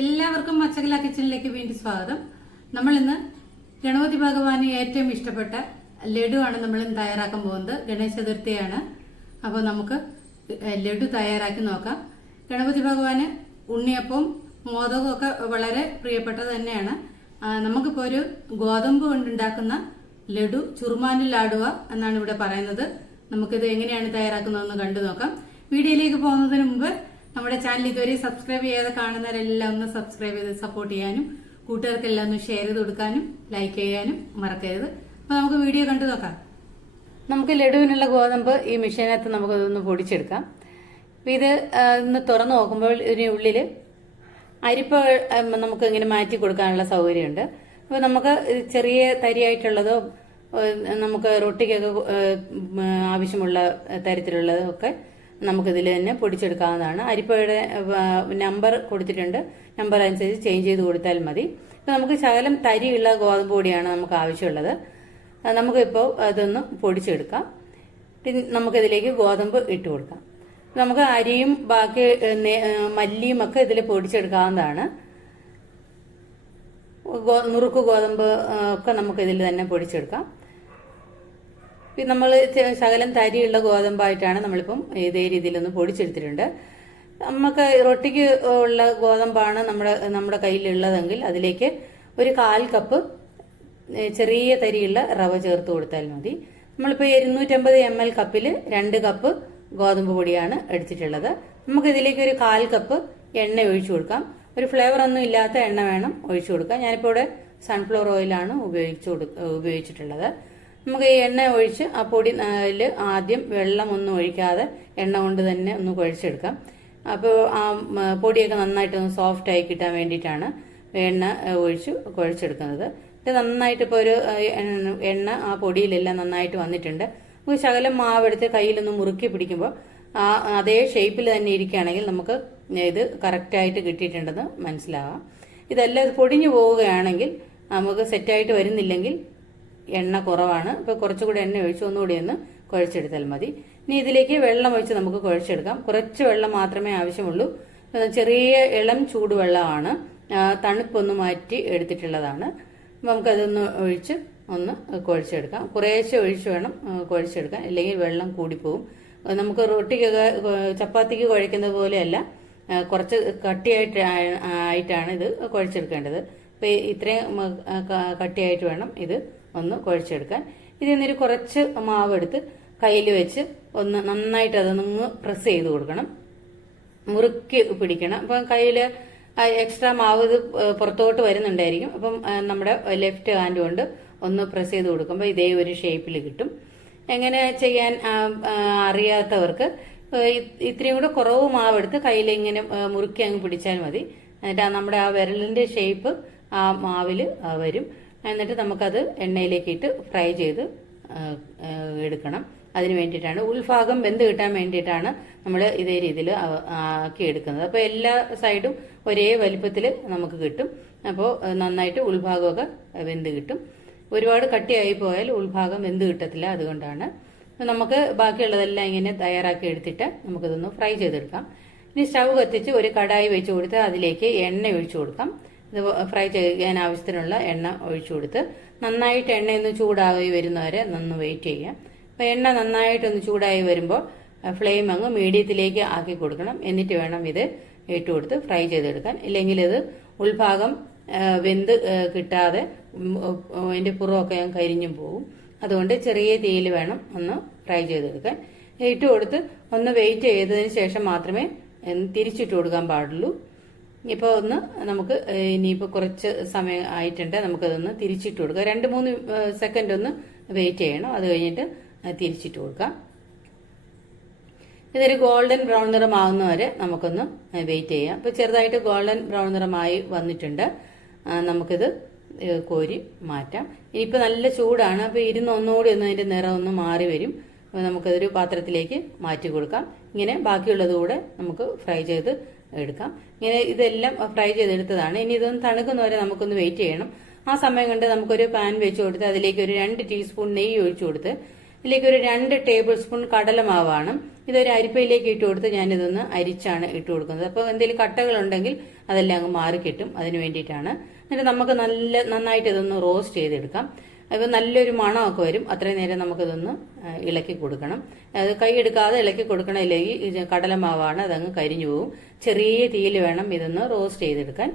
എല്ലാവർക്കും മച്ചകല കിച്ചണിലേക്ക് വീണ്ടും സ്വാഗതം. നമ്മൾ ഇന്ന് ഗണപതി ഭഗവാന് ഏറ്റവും ഇഷ്ടപ്പെട്ട ലഡു ആണ് നമ്മൾ ഇന്ന് തയ്യാറാക്കാൻ പോകുന്നത്. ഗണേശ ചതുർത്ഥിയാണ്. അപ്പോൾ നമുക്ക് ലഡു തയ്യാറാക്കി നോക്കാം. ഗണപതി ഭഗവാന് ഉണ്ണിയപ്പവും മോദകവും ഒക്കെ വളരെ പ്രിയപ്പെട്ടത് തന്നെയാണ്. നമുക്കിപ്പോൾ ഒരു ഗോതമ്പ് കൊണ്ടുണ്ടാക്കുന്ന ലഡു ചുറുമാനിൽ ആടുക എന്നാണ് ഇവിടെ പറയുന്നത്. നമുക്കിത് എങ്ങനെയാണ് തയ്യാറാക്കുന്നതെന്ന് കണ്ടു നോക്കാം. വീഡിയോയിലേക്ക് പോകുന്നതിന് മുമ്പ് നമ്മുടെ ചാനൽ ഇതുവരെ സബ്സ്ക്രൈബ് ചെയ്യാതെ കാണുന്നവരെല്ലാം ഒന്ന് സബ്സ്ക്രൈബ് ചെയ്ത് സപ്പോർട്ട് ചെയ്യാനും കൂട്ടുകാർക്കെല്ലാം ഒന്ന് ഷെയർ ചെയ്ത് കൊടുക്കാനും ലൈക്ക് ചെയ്യാനും മറക്കരുത്. അപ്പൊ നമുക്ക് വീഡിയോ കണ്ടു നോക്കാം. നമുക്ക് ലഡുവിനുള്ള ഗോതമ്പ് ഈ മെഷീനകത്ത് നമുക്ക് ഇതൊന്ന് പൊടിച്ചെടുക്കാം. ഇത് ഒന്ന് തുറന്നു നോക്കുമ്പോൾ ഇതിന് ഉള്ളിൽ അരിപ്പ നമുക്ക് ഇങ്ങനെ മാറ്റി കൊടുക്കാനുള്ള സൗകര്യമുണ്ട്. അപ്പോൾ നമുക്ക് ചെറിയ തരിയായിട്ടുള്ളതോ നമുക്ക് റൊട്ടിക്കൊക്കെ ആവശ്യമുള്ള തരത്തിലുള്ളതും ഒക്കെ നമുക്കിതിൽ തന്നെ പൊടിച്ചെടുക്കാവുന്നതാണ്. അരിപ്പയുടെ നമ്പർ കൊടുത്തിട്ടുണ്ട്. നമ്പർ അനുസരിച്ച് ചേഞ്ച് ചെയ്ത് കൊടുത്താൽ മതി. ഇപ്പം നമുക്ക് ശകലം തരിയുള്ള ഗോതമ്പ് പൊടിയാണ് നമുക്ക് ആവശ്യമുള്ളത്. നമുക്കിപ്പോൾ അതൊന്ന് പൊടിച്ചെടുക്കാം. പിന്നെ നമുക്കിതിലേക്ക് ഗോതമ്പ് ഇട്ട് കൊടുക്കാം. നമുക്ക് അരിയും ബാക്കി മല്ലിയും ഒക്കെ ഇതിൽ പൊടിച്ചെടുക്കാവുന്നതാണ്. നുറുക്ക് ഗോതമ്പ് ഒക്കെ നമുക്ക് ഇതിൽ തന്നെ പൊടിച്ചെടുക്കാം. പിന്നെ നമ്മൾ ശകലം തരിയുള്ള ഗോതമ്പായിട്ടാണ് നമ്മളിപ്പം ഇതേ രീതിയിലൊന്ന് പൊടിച്ചെടുത്തിട്ടുണ്ട്. നമുക്ക് റൊട്ടിക്ക് ഉള്ള ഗോതമ്പാണ് നമ്മുടെ നമ്മുടെ കയ്യിലുള്ളതെങ്കിൽ അതിലേക്ക് ഒരു കാൽ കപ്പ് ചെറിയ തരിയുള്ള റവ ചേർത്ത് കൊടുത്താൽ മതി. നമ്മളിപ്പോൾ ഇരുന്നൂറ്റമ്പത് എം എൽ കപ്പിൽ രണ്ട് കപ്പ് ഗോതമ്പ് പൊടിയാണ് എടുത്തിട്ടുള്ളത്. നമുക്ക് ഇതിലേക്ക് ഒരു കാൽ കപ്പ് എണ്ണ ഒഴിച്ചു കൊടുക്കാം. ഒരു ഫ്ലേവർ ഒന്നും ഇല്ലാത്ത എണ്ണ വേണം ഒഴിച്ചു കൊടുക്കാം ഞാനിപ്പോൾ ഇവിടെ സൺഫ്ലവർ ഓയിലാണ് ഉപയോഗിച്ചു കൊടു- ഉപയോഗിച്ചിട്ടുള്ളത്. നമുക്ക് ഈ എണ്ണ ഒഴിച്ച് ആ പൊടി ആദ്യം വെള്ളം ഒന്നും ഒഴിക്കാതെ എണ്ണ കൊണ്ട് തന്നെ ഒന്ന് കുഴച്ചെടുക്കാം. അപ്പോൾ ആ പൊടിയൊക്കെ നന്നായിട്ടൊന്ന് സോഫ്റ്റ് ആയി കിട്ടാൻ വേണ്ടിയിട്ടാണ് എണ്ണ ഒഴിച്ച് കുഴച്ചെടുക്കുന്നത്. ഇത് നന്നായിട്ട് ഇപ്പോൾ ഒരു എണ്ണ- ആ പൊടിയിലെല്ലാം നന്നായിട്ട് വന്നിട്ടുണ്ട്. നമുക്ക് ശകലം മാവെടുത്ത് കയ്യിലൊന്ന് മുറുക്കി പിടിക്കുമ്പോൾ ആ അതേ ഷേപ്പിൽ തന്നെ ഇരിക്കുകയാണെങ്കിൽ നമുക്ക് ഇത് കറക്റ്റായിട്ട് കിട്ടിയിട്ടുണ്ടെന്ന് മനസ്സിലാവാം. ഇതെല്ലാം ഇത് പൊടിഞ്ഞു പോവുകയാണെങ്കിൽ നമുക്ക് സെറ്റായിട്ട് വരുന്നില്ലെങ്കിൽ എണ്ണ കുറവാണ്. അപ്പോൾ കുറച്ചുകൂടി എണ്ണ ഒഴിച്ച് ഒന്നുകൂടി ഒന്ന് കുഴച്ചെടുത്താൽ മതി. ഇനി ഇതിലേക്ക് വെള്ളം ഒഴിച്ച് നമുക്ക് കുഴച്ചെടുക്കാം. കുറച്ച് വെള്ളം മാത്രമേ ആവശ്യമുള്ളൂ. ചെറിയ ഇളം ചൂടുവെള്ളമാണ്. തണുപ്പൊന്ന് മാറ്റി എടുത്തിട്ടുള്ളതാണ്. നമുക്കതൊന്ന് ഒഴിച്ച് ഒന്ന് കുഴച്ചെടുക്കാം. കുറേശ്ശെ ഒഴിച്ച് വേണം കുഴച്ചെടുക്കാൻ. ഇല്ലെങ്കിൽ വെള്ളം കൂടിപ്പോവും. നമുക്ക് റൊട്ടിക്കൊക്കെ ചപ്പാത്തിക്ക് കുഴക്കുന്നത് പോലെയല്ല. കുറച്ച് കട്ടിയായിട്ട് ആയിട്ടാണ് ഇത് കുഴച്ചെടുക്കേണ്ടത്. അപ്പോൾ ഇത്രയും കട്ടിയായിട്ട് വേണം ഇത് ഒന്ന് കുഴച്ചെടുക്കാൻ. ഇതിൽ നിന്നൊരു കുറച്ച് മാവ് എടുത്ത് കയ്യിൽ വെച്ച് ഒന്ന് നന്നായിട്ട് അതൊന്ന് പ്രസ് ചെയ്ത് കൊടുക്കണം. മുറുക്കി പിടിക്കണം. അപ്പം കയ്യിൽ എക്സ്ട്രാ മാവ് ഇത് പുറത്തോട്ട് വരുന്നുണ്ടായിരിക്കും. അപ്പം നമ്മുടെ ലെഫ്റ്റ് ഹാൻഡ് കൊണ്ട് ഒന്ന് പ്രസ് ചെയ്ത് കൊടുക്കുമ്പോൾ ഇതേ ഒരു ഷേപ്പിൽ കിട്ടും. എങ്ങനെ ചെയ്യാൻ അറിയാത്തവർക്ക് ഇത്രയും കൂടെ കുറവ് മാവെടുത്ത് കയ്യിൽ ഇങ്ങനെ മുറുക്കി അങ്ങ് പിടിച്ചാൽ മതി. എന്നിട്ട് നമ്മുടെ ആ വിരലിന്റെ ഷേപ്പ് ആ മാവിൽ വരും. എന്നിട്ട് നമുക്കത് എണ്ണയിലേക്ക് ഇട്ട് ഫ്രൈ ചെയ്ത് എടുക്കണം. അതിന് വേണ്ടിയിട്ടാണ് ഉൾഭാഗം വെന്ത് കിട്ടാൻ വേണ്ടിയിട്ടാണ് നമ്മൾ ഇതേ രീതിയിൽ ആക്കി എടുക്കുന്നത്. അപ്പോൾ എല്ലാ സൈഡും ഒരേ വലിപ്പത്തിൽ നമുക്ക് കിട്ടും. അപ്പോൾ നന്നായിട്ട് ഉൾഭാഗമൊക്കെ വെന്ത് കിട്ടും. ഒരുപാട് കട്ടിയായി പോയാൽ ഉൾഭാഗം വെന്ത് കിട്ടത്തില്ല അതുകൊണ്ടാണ്. നമുക്ക് ബാക്കിയുള്ളതെല്ലാം ഇങ്ങനെ തയ്യാറാക്കി എടുത്തിട്ട് നമുക്കിതൊന്ന് ഫ്രൈ ചെയ്തെടുക്കാം. ഇനി സ്റ്റൗ കത്തിച്ച് ഒരു കടായി വെച്ച് കൊടുത്ത് അതിലേക്ക് എണ്ണ ഒഴിച്ചു കൊടുക്കാം. ഇത് ഫ്രൈ ചെയ്യാൻ ആവശ്യത്തിനുള്ള എണ്ണ ഒഴിച്ചു കൊടുത്ത് നന്നായിട്ട് എണ്ണയൊന്ന് ചൂടായി വരുന്നവരെ നന്ന് വെയിറ്റ് ചെയ്യാം. അപ്പോൾ എണ്ണ നന്നായിട്ടൊന്ന് ചൂടായി വരുമ്പോൾ ഫ്ലെയിം അങ്ങ് മീഡിയത്തിലേക്ക് ആക്കി കൊടുക്കണം. എന്നിട്ട് വേണം ഇത് ഇട്ട് കൊടുത്ത് ഫ്രൈ ചെയ്തെടുക്കാൻ. ഇല്ലെങ്കിൽ ഇത് ഉൾഭാഗം വെന്ത് കിട്ടാതെ അതിന്റെ പുറമൊക്കെ ഞാൻ കരിഞ്ഞും പോകും അതുകൊണ്ട് ചെറിയ തീയിൽ വേണം ഒന്ന് ഫ്രൈ ചെയ്തെടുക്കാൻ. ഇട്ട് കൊടുത്ത് ഒന്ന് വെയിറ്റ് ചെയ്തതിന് ശേഷം മാത്രമേ തിരിച്ചിട്ട് കൊടുക്കാൻ പാടുള്ളൂ. ഇപ്പോൾ ഒന്ന് നമുക്ക് ഇനിയിപ്പോൾ കുറച്ച് സമയം ആയിട്ടുണ്ട്. നമുക്കതൊന്ന് തിരിച്ചിട്ട് കൊടുക്കാം. രണ്ട് മൂന്ന് സെക്കൻഡ് ഒന്ന് വെയിറ്റ് ചെയ്യണം. അത് കഴിഞ്ഞിട്ട് തിരിച്ചിട്ട് കൊടുക്കാം. ഇതൊരു ഗോൾഡൻ ബ്രൗൺ നിറമാകുന്ന വരെ നമുക്കൊന്ന് വെയിറ്റ് ചെയ്യാം. ഇപ്പോൾ ചെറുതായിട്ട് ഗോൾഡൻ ബ്രൗൺ നിറമായി വന്നിട്ടുണ്ട്. നമുക്കിത് കോരി മാറ്റാം. ഇനിയിപ്പോൾ നല്ല ചൂടാണ്. അപ്പോൾ ഇരുന്ന് ഒന്നുകൂടി ഒന്ന് അതിന്റെ നിറം ഒന്ന് മാറി വരും. അപ്പോൾ നമുക്കതൊരു പാത്രത്തിലേക്ക് മാറ്റി കൊടുക്കാം. ഇങ്ങനെ ബാക്കിയുള്ളത് കൂടെ നമുക്ക് ഫ്രൈ ചെയ്ത് എടുക്കാം. ഇങ്ങനെ ഇതെല്ലാം ഫ്രൈ ചെയ്തെടുത്തതാണ്. ഇനി ഇതൊന്ന് തണുക്കുന്നവരെ നമുക്കൊന്ന് വെയിറ്റ് ചെയ്യണം. ആ സമയം കൊണ്ട് നമുക്കൊരു പാൻ വെച്ച് കൊടുത്ത് അതിലേക്ക് ഒരു രണ്ട് ടീസ്പൂൺ നെയ്യ് ഒഴിച്ചു കൊടുത്ത് ഇതിലേക്ക് ഒരു രണ്ട് ടേബിൾ സ്പൂൺ കടലമാവാണ്. ഇതൊരു അരിപ്പയിലേക്ക് ഇട്ട് കൊടുത്ത് ഞാനിതൊന്ന് അരിച്ചാണ് ഇട്ട് കൊടുക്കുന്നത്. അപ്പോൾ എന്തെങ്കിലും കട്ടകളുണ്ടെങ്കിൽ അതെല്ലാം അങ്ങ് മാറി കിട്ടും അതിന് വേണ്ടിയിട്ടാണ്. എന്നിട്ട് നമുക്ക് നല്ല നന്നായിട്ട് ഇതൊന്ന് റോസ്റ്റ് ചെയ്തെടുക്കാം. അത് നല്ലൊരു മണമൊക്കെ വരും. അത്രയും നേരം നമുക്കിതൊന്ന് ഇളക്കി കൊടുക്കണം. അത് കൈ എടുക്കാതെ ഇളക്കി കൊടുക്കണം ഇല്ലെങ്കിൽ ഇത് കടലമാവാണ് അതങ്ങ് കരിഞ്ഞു പോകും ചെറിയ തീയിൽ വേണം ഇതൊന്ന് റോസ്റ്റ് ചെയ്തെടുക്കാൻ.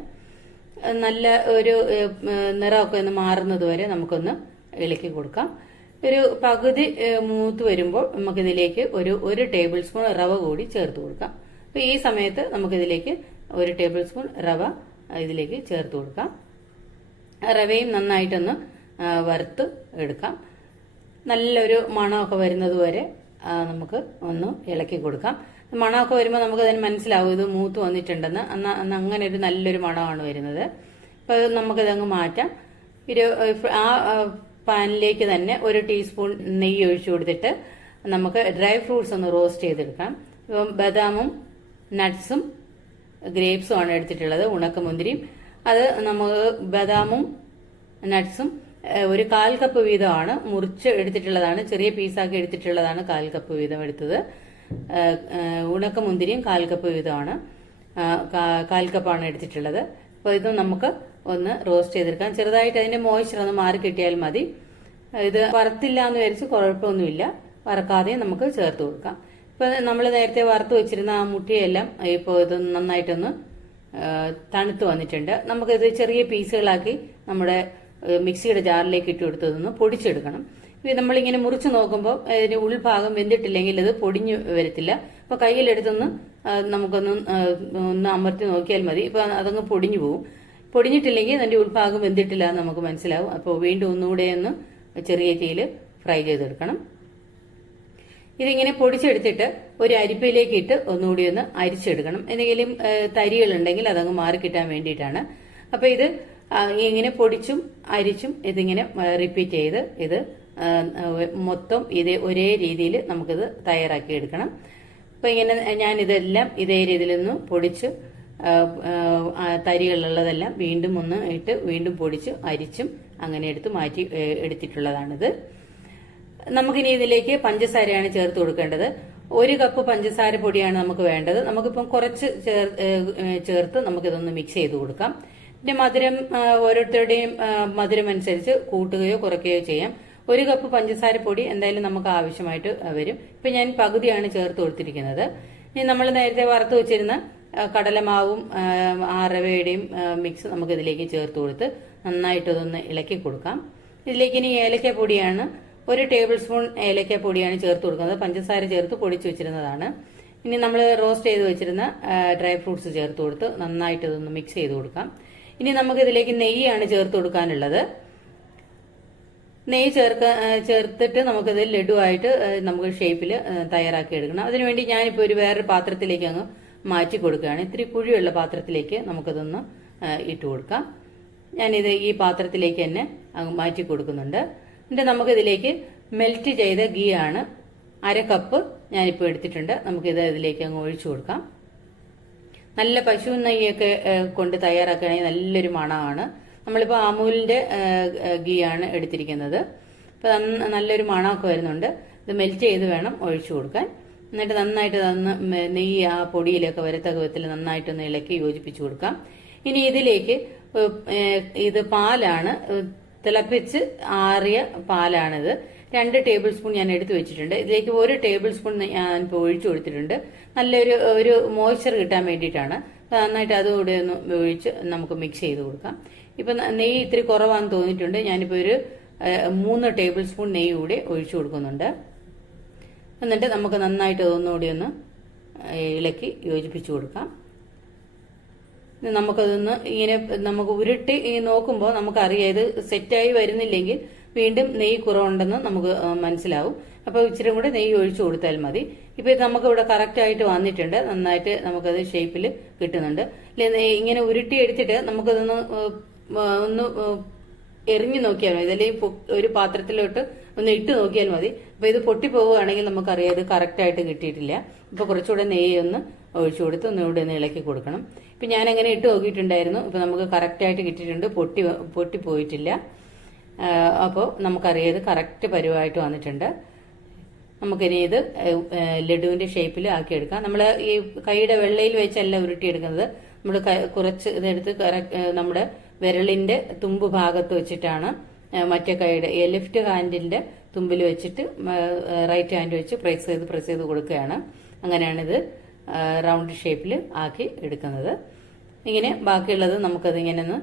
നല്ല ഒരു നിറമൊക്കെ ഒന്ന് മാറുന്നത് വരെ നമുക്കൊന്ന് ഇളക്കി കൊടുക്കാം. ഒരു പകുതി മൂത്ത് വരുമ്പോൾ നമുക്കിതിലേക്ക് ഒരു ഒരു ടേബിൾ സ്പൂൺ റവ കൂടി ചേർത്ത് കൊടുക്കാം. അപ്പോൾ ഈ സമയത്ത് നമുക്കിതിലേക്ക് ഒരു ടേബിൾ സ്പൂൺ റവ ഇതിലേക്ക് ചേർത്ത് കൊടുക്കാം. റവയും നന്നായിട്ടൊന്ന് വറുത്ത് എടുക്കാം. നല്ലൊരു മണമൊക്കെ വരുന്നത് വരെ നമുക്ക് ഒന്ന് ഇളക്കി കൊടുക്കാം. മണമൊക്കെ വരുമ്പോൾ നമുക്ക് അതിന് മനസ്സിലാവും ഇത് മൂത്ത് വന്നിട്ടുണ്ടെന്ന്. അന്ന് അന്ന് അങ്ങനെ ഒരു നല്ലൊരു മണമാണ് വരുന്നത്. അപ്പോൾ അത് നമുക്കിതങ്ങ് മാറ്റാം. ഒരു ആ പാനിലേക്ക് തന്നെ ഒരു ടീസ്പൂൺ നെയ്യ് ഒഴിച്ചു കൊടുത്തിട്ട് നമുക്ക് ഡ്രൈ ഫ്രൂട്ട്സ് ഒന്ന് റോസ്റ്റ് ചെയ്തെടുക്കാം. ഇപ്പം ബദാമും നട്ട്സും ഗ്രേപ്സും ആണ് എടുത്തിട്ടുള്ളത് ഉണക്കമുന്തിരിയും. അത് നമുക്ക് ബദാമും നട്ട്സും ഒരു കാൽ കപ്പ് വീതമാണ് മുറിച്ച് എടുത്തിട്ടുള്ളതാണ്. ചെറിയ പീസാക്കി എടുത്തിട്ടുള്ളതാണ് കാൽ കപ്പ് വീതം എടുത്തത്. ഉണക്ക മുന്തിരിയും കാൽ കപ്പ് വീതമാണ്. കാൽ കപ്പാണ് എടുത്തിട്ടുള്ളത്. അപ്പോൾ ഇത് നമുക്ക് ഒന്ന് റോസ്റ്റ് ചെയ്തെടുക്കാം. ചെറുതായിട്ട് അതിന്റെ മോയ്സ്ചർ ഒന്ന് മാറി കിട്ടിയാൽ മതി. ഇത് വറുത്തില്ല എന്ന് വിചാരിച്ച് കുഴപ്പമൊന്നുമില്ല. വറക്കാതെയും നമുക്ക് ചേർത്ത് കൊടുക്കാം. ഇപ്പൊ നമ്മൾ നേരത്തെ വറുത്ത് വെച്ചിരുന്ന ആ മുട്ടിയെല്ലാം ഇപ്പോൾ ഇത് നന്നായിട്ടൊന്ന് തണുത്ത് വന്നിട്ടുണ്ട്. നമുക്കിത് ചെറിയ പീസുകളാക്കി നമ്മുടെ മിക്സിയുടെ ജാറിലേക്ക് ഇട്ട് കൊടുത്തതൊന്ന് പൊടിച്ചെടുക്കണം. നമ്മളിങ്ങനെ മുറിച്ച് നോക്കുമ്പോൾ അതിന് ഉൾഭാഗം വെന്തിട്ടില്ലെങ്കിൽ അത് പൊടിഞ്ഞു വരത്തില്ല. അപ്പൊ കയ്യിലെടുത്തൊന്ന് നമുക്കൊന്ന് ഒന്ന് അമർത്തി നോക്കിയാൽ മതി. ഇപ്പൊ അതങ്ങ് പൊടിഞ്ഞു പോകും പൊടിഞ്ഞിട്ടില്ലെങ്കിൽ അതിന്റെ ഉൾഭാഗം വെന്തിട്ടില്ല എന്ന് നമുക്ക് മനസ്സിലാവും. അപ്പോൾ വീണ്ടും ഒന്നുകൂടെ ഒന്ന് ചെറിയ തീയിൽ ഫ്രൈ ചെയ്തെടുക്കണം. ഇതിങ്ങനെ പൊടിച്ചെടുത്തിട്ട് ഒരു അരിപ്പയിലേക്ക് ഇട്ട് ഒന്നുകൂടി ഒന്ന് അരിച്ചെടുക്കണം. എന്തെങ്കിലും തരികളുണ്ടെങ്കിൽ അതങ്ങ് മാറിക്കിട്ടാൻ വേണ്ടിയിട്ടാണ്. അപ്പൊ ഇത് ഇങ്ങനെ പൊടിച്ചും അരിച്ചും ഇതിങ്ങനെ റിപ്പീറ്റ് ചെയ്ത് ഇത് മൊത്തം ഇതേ ഒരേ രീതിയിൽ നമുക്കിത് തയ്യാറാക്കി എടുക്കണം. അപ്പൊ ഇങ്ങനെ ഞാൻ ഇതെല്ലാം ഇതേ രീതിയിൽ രീതിയിലൊന്ന് പൊടിച്ച് തരികളുള്ളതെല്ലാം വീണ്ടും ഒന്ന് ഇട്ട് വീണ്ടും പൊടിച്ച് അരിച്ചും അങ്ങനെ എടുത്ത് മാറ്റി എടുത്തിട്ടുള്ളതാണിത്. നമുക്കിനി ഇതിലേക്ക് പഞ്ചസാരയാണ് ചേർത്ത് കൊടുക്കേണ്ടത്. ഒരു കപ്പ് പഞ്ചസാര പൊടിയാണ് നമുക്ക് വേണ്ടത്. നമുക്കിപ്പം കുറച്ച് ചേർത്ത് നമുക്കിതൊന്ന് മിക്സ് ചെയ്ത് കൊടുക്കാം. പിന്നെ മധുരം ഓരോരുത്തരുടെയും മധുരം അനുസരിച്ച് കൂട്ടുകയോ കുറയ്ക്കുകയോ ചെയ്യാം. ഒരു കപ്പ് പഞ്ചസാര പൊടി എന്തായാലും നമുക്ക് ആവശ്യമായിട്ട് വരും. ഇപ്പൊ ഞാൻ പകുതിയാണ് ചേർത്ത് കൊടുത്തിരിക്കുന്നത്. ഇനി നമ്മൾ നേരത്തെ വറുത്ത് വെച്ചിരുന്ന കടലമാവും ആ, ആ റവയുടെയും മിക്സ് നമുക്ക് ഇതിലേക്ക് ചേർത്ത് കൊടുത്ത് നന്നായിട്ടതൊന്ന് ഇളക്കി കൊടുക്കാം. ഇതിലേക്ക് ഇനി ഏലക്ക പൊടിയാണ് ഒരു ടേബിൾ സ്പൂൺ ഏലക്ക പൊടിയാണ് ചേർത്ത് കൊടുക്കുന്നത്. പഞ്ചസാര ചേർത്ത് പൊടിച്ചു വെച്ചിരുന്നതാണ്. ഇനി നമ്മൾ റോസ്റ്റ് ചെയ്ത് വെച്ചിരുന്ന ഡ്രൈ ഫ്രൂട്ട്സ് ചേർത്ത് കൊടുത്ത് നന്നായിട്ടതൊന്ന് മിക്സ് ചെയ്ത് കൊടുക്കാം. ഇനി നമുക്ക് ഇതിലേക്ക് നെയ്യാണ് ചേർത്ത് കൊടുക്കാനുള്ളത്. നെയ്യ് ചേർക്ക ചേർത്തിട്ട് നമുക്കിത് ലഡുവായിട്ട് നമുക്ക് ഷേപ്പിൽ തയ്യാറാക്കി എടുക്കണം അതിനുവേണ്ടി ഞാനിപ്പോൾ ഒരു വേറൊരു പാത്രത്തിലേക്ക് അങ്ങ് മാറ്റി കൊടുക്കുകയാണ്. ഇത്തിരി കുഴിയുള്ള പാത്രത്തിലേക്ക് നമുക്കതൊന്ന് ഇട്ട് കൊടുക്കാം. ഞാനിത് ഈ പാത്രത്തിലേക്ക് തന്നെ അങ്ങ് മാറ്റി കൊടുക്കുന്നുണ്ട്. എന്നിട്ട് നമുക്കിതിലേക്ക് മെൽറ്റ് ചെയ്ത ഗീ ആണ്. അര കപ്പ് ഞാനിപ്പോൾ എടുത്തിട്ടുണ്ട്. നമുക്കിത് ഇതിലേക്ക് അങ്ങ് ഒഴിച്ചു കൊടുക്കാം. നല്ല പശു നെയ്യൊക്കെ കൊണ്ട് തയ്യാറാക്കുകയാണെങ്കിൽ നല്ലൊരു മണമാണ്. നമ്മളിപ്പോൾ അമൂലിന്റെ ഏഹ്, ഏഹ്, ഗീ ആണ് എടുത്തിരിക്കുന്നത് അപ്പോൾ നല്ലൊരു മണമൊക്കെ വരുന്നുണ്ട്. ഇത് മെൽറ്റ് ചെയ്ത് വേണം ഒഴിച്ചു കൊടുക്കാൻ. എന്നിട്ട് നന്നായിട്ട് നന്ന് മെ- നെയ്യ് ആ പൊടിയിലൊക്കെ വരത്തക്ക വിധത്തിൽ നന്നായിട്ടൊന്ന് ഇളക്കി യോജിപ്പിച്ചു കൊടുക്കാം. ഇനി ഇതിലേക്ക് ഇത് പാലാണ് തിളപ്പിച്ച് ആറിയ പാലാണിത്. രണ്ട് ടേബിൾ സ്പൂൺ ഞാൻ എടുത്തു വെച്ചിട്ടുണ്ട്. ഇതിലേക്ക് ഒരു ടേബിൾ സ്പൂൺ ഞാൻ ഇപ്പോൾ ഒഴിച്ചു കൊടുത്തിട്ടുണ്ട്. നല്ലൊരു ഒരു മോയ്സ്ചർ കിട്ടാൻ വേണ്ടിയിട്ടാണ്. നന്നായിട്ട് അതുകൂടെ ഒന്ന് ഒഴിച്ച് നമുക്ക് മിക്സ് ചെയ്ത് കൊടുക്കാം. ഇപ്പം നെയ്യ് ഇത്തിരി കുറവാണെന്ന് തോന്നിയിട്ടുണ്ട്. ഞാനിപ്പോൾ ഒരു മൂന്ന് ടേബിൾ സ്പൂൺ നെയ്യ് കൂടി ഒഴിച്ചു കൊടുക്കുന്നുണ്ട്. എന്നിട്ട് നമുക്ക് നന്നായിട്ട് അതൊന്നുകൂടി ഒന്ന് ഇളക്കി യോജിപ്പിച്ചു കൊടുക്കാം. നമുക്കതൊന്ന് ഇങ്ങനെ നമുക്ക് ഉരുട്ടി നോക്കുമ്പോൾ നമുക്കറിയാം ഇത് സെറ്റായി വരുന്നില്ലെങ്കിൽ വീണ്ടും നെയ്യ് കുറവുണ്ടെന്ന് നമുക്ക് മനസ്സിലാവും. അപ്പോൾ ഇച്ചിരി കൂടെ നെയ്യ് ഒഴിച്ചു കൊടുത്താൽ മതി. ഇപ്പൊ ഇത് നമുക്ക് ഇവിടെ കറക്റ്റ് ആയിട്ട് വന്നിട്ടുണ്ട്. നന്നായിട്ട് നമുക്കത് ഷേപ്പിൽ കിട്ടുന്നുണ്ട്. ഇങ്ങനെ ഉരുട്ടി എടുത്തിട്ട് നമുക്കതൊന്ന് ഒന്ന് എറിഞ്ഞു നോക്കിയാൽ മതി. അല്ലെങ്കിൽ ഒരു പാത്രത്തിലോട്ട് ഒന്ന് ഇട്ട് നോക്കിയാൽ മതി. അപ്പൊ ഇത് പൊട്ടി പോവുകയാണെങ്കിൽ നമുക്കറിയാം ഇത് കറക്റ്റ് ആയിട്ട് കിട്ടിയിട്ടില്ല. ഇപ്പൊ കുറച്ചുകൂടെ നെയ്യ് ഒന്ന് ഒഴിച്ചു കൊടുത്ത് ഇവിടെ ഒന്ന് ഇളക്കി കൊടുക്കണം. ഇപ്പൊ ഞാൻ അങ്ങനെ ഇട്ട് നോക്കിയിട്ടുണ്ടായിരുന്നു. ഇപ്പൊ നമുക്ക് കറക്റ്റ് ആയിട്ട് കിട്ടിയിട്ടുണ്ട്. പൊട്ടി പൊട്ടി പോയിട്ടില്ല. അപ്പോൾ നമുക്കറിയാം ഇത് കറക്റ്റ് പരുവായിട്ട് വന്നിട്ടുണ്ട്. നമുക്കിനി ഇത് ലഡുവിന്റെ ഷേപ്പിൽ ആക്കിയെടുക്കാം. നമ്മൾ ഈ കൈയുടെ വെള്ളയിൽ വെച്ചല്ല ഉരുട്ടിയെടുക്കുന്നത്. നമ്മൾ കുറച്ച് ഇതെടുത്ത് നമ്മുടെ വിരലിന്റെ തുമ്പ് ഭാഗത്ത് വെച്ചിട്ടാണ് മറ്റേ കൈയുടെ ലെഫ്റ്റ് ഹാൻഡിന്റെ തുമ്പിൽ വെച്ചിട്ട് റൈറ്റ് ഹാൻഡ് വെച്ച് പ്രസ് ചെയ്ത് പ്രസ് ചെയ്ത് കൊടുക്കുകയാണ്. അങ്ങനെയാണിത് റൗണ്ട് ഷേപ്പിൽ ആക്കി എടുക്കുന്നത്. ഇങ്ങനെ ബാക്കിയുള്ളത് നമുക്കത് ഇങ്ങനെ ഒന്ന്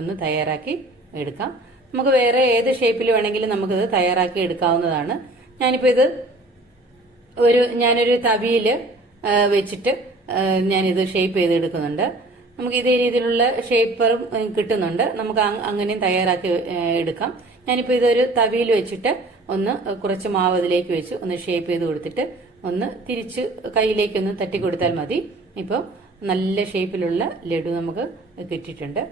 ഒന്ന് തയ്യാറാക്കി എടുക്കാം. നമുക്ക് വേറെ ഏത് ഷേപ്പിൽ വേണമെങ്കിലും നമുക്കിത് തയ്യാറാക്കി എടുക്കാവുന്നതാണ്. ഞാനിപ്പോൾ ഇത് ഒരു ഞാനൊരു തവിയിൽ വെച്ചിട്ട് ഞാനിത് ഷേപ്പ് ചെയ്തെടുക്കുന്നുണ്ട്. നമുക്ക് ഇതേ രീതിയിലുള്ള ഷേപ്പറും കിട്ടുന്നുണ്ട്. നമുക്ക് അങ്ങനെയും തയ്യാറാക്കി എടുക്കാം. ഞാനിപ്പോൾ ഇതൊരു തവിയിൽ വെച്ചിട്ട് ഒന്ന് കുറച്ച് മാവ് അതിലേക്ക് വെച്ച് ഒന്ന് ഷേപ്പ് ചെയ്ത് കൊടുത്തിട്ട് ഒന്ന് തിരിച്ച് കയ്യിലേക്ക് ഒന്ന് തട്ടി കൊടുത്താൽ മതി. ഇപ്പോൾ നല്ല ഷേപ്പിലുള്ള ലഡു നമുക്ക് കിട്ടിയിട്ടുണ്ട്.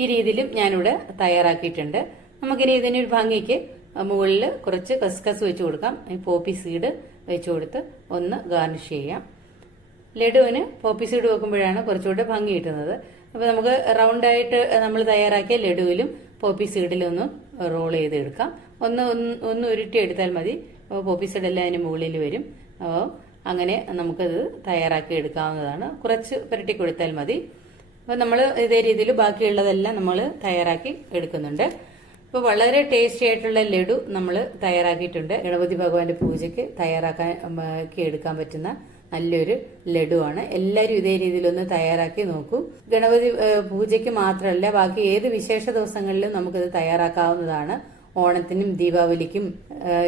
ഈ രീതിയിലും ഞാനിവിടെ തയ്യാറാക്കിയിട്ടുണ്ട്. നമുക്കിനി ഒരു ഭംഗിക്ക് മുകളിൽ കുറച്ച് കസ്കസ് വെച്ച് കൊടുക്കാം. പോപ്പി സീഡ് വെച്ച് കൊടുത്ത് ഒന്ന് ഗാർണിഷ് ചെയ്യാം. ലഡുവിന് പോപ്പി സീഡ് വെക്കുമ്പോഴാണ് കുറച്ചുകൂടെ ഭംഗി കിട്ടുന്നത്. അപ്പോൾ നമുക്ക് റൗണ്ടായിട്ട് നമ്മൾ തയ്യാറാക്കിയ ലഡുവിലും പോപ്പി സീഡിലും ഒന്ന് റോൾ ചെയ്ത് എടുക്കാം ഒന്ന് ഒന്ന് ഒന്ന് ഉരുട്ടി എടുത്താൽ മതി. അപ്പോൾ പോപ്പി സീഡ് എല്ലാം അതിന് മുകളിൽ വരും. അപ്പോൾ അങ്ങനെ നമുക്കത് തയ്യാറാക്കി എടുക്കാവുന്നതാണ്. കുറച്ച് പുരട്ടി കൊടുത്താൽ മതി. അപ്പോൾ നമ്മൾ ഇതേ രീതിയിൽ ബാക്കിയുള്ളതെല്ലാം നമ്മൾ തയ്യാറാക്കി എടുക്കുന്നുണ്ട്. അപ്പോൾ വളരെ ടേസ്റ്റി ആയിട്ടുള്ള ലഡു നമ്മൾ തയ്യാറാക്കിയിട്ടുണ്ട്. ഗണപതി ഭഗവാന്റെ പൂജയ്ക്ക് തയ്യാറാക്കാൻ എടുക്കാൻ പറ്റുന്ന നല്ലൊരു ലഡുവാണ്. എല്ലാവരും ഇതേ രീതിയിലൊന്ന് തയ്യാറാക്കി നോക്കൂ. ഗണപതി പൂജയ്ക്ക് മാത്രമല്ല ബാക്കി ഏത് വിശേഷ ദിവസങ്ങളിലും നമുക്കിത് തയ്യാറാക്കാവുന്നതാണ്. ഓണത്തിനും ദീപാവലിക്കും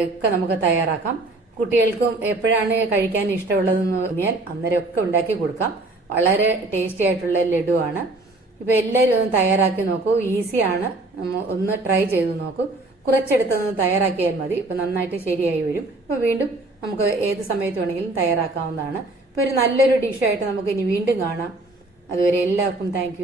ഒക്കെ നമുക്ക് തയ്യാറാക്കാം. കുട്ടികൾക്കും എപ്പോഴാണ് കഴിക്കാൻ ഇഷ്ടമുള്ളതെന്ന് പറഞ്ഞാൽ അന്നേരമൊക്കെ ഉണ്ടാക്കി കൊടുക്കാം. വളരെ ടേസ്റ്റി ആയിട്ടുള്ള ലഡുവാണ്. ഇപ്പൊ എല്ലാവരും ഒന്ന് തയ്യാറാക്കി നോക്കൂ. ഈസിയാണ് ഒന്ന് ട്രൈ ചെയ്ത് നോക്കൂ. കുറച്ചെടുത്തൊന്ന് തയ്യാറാക്കിയാൽ മതി. ഇപ്പൊ നന്നായിട്ട് ശരിയായി വരും. ഇപ്പൊ വീണ്ടും നമുക്ക് ഏത് സമയത്ത് വേണമെങ്കിലും തയ്യാറാക്കാവുന്നതാണ്. ഇപ്പൊ ഒരു നല്ലൊരു ഡിഷായിട്ട് നമുക്ക് ഇനി വീണ്ടും കാണാം. അതുവരെ എല്ലാവർക്കും താങ്ക്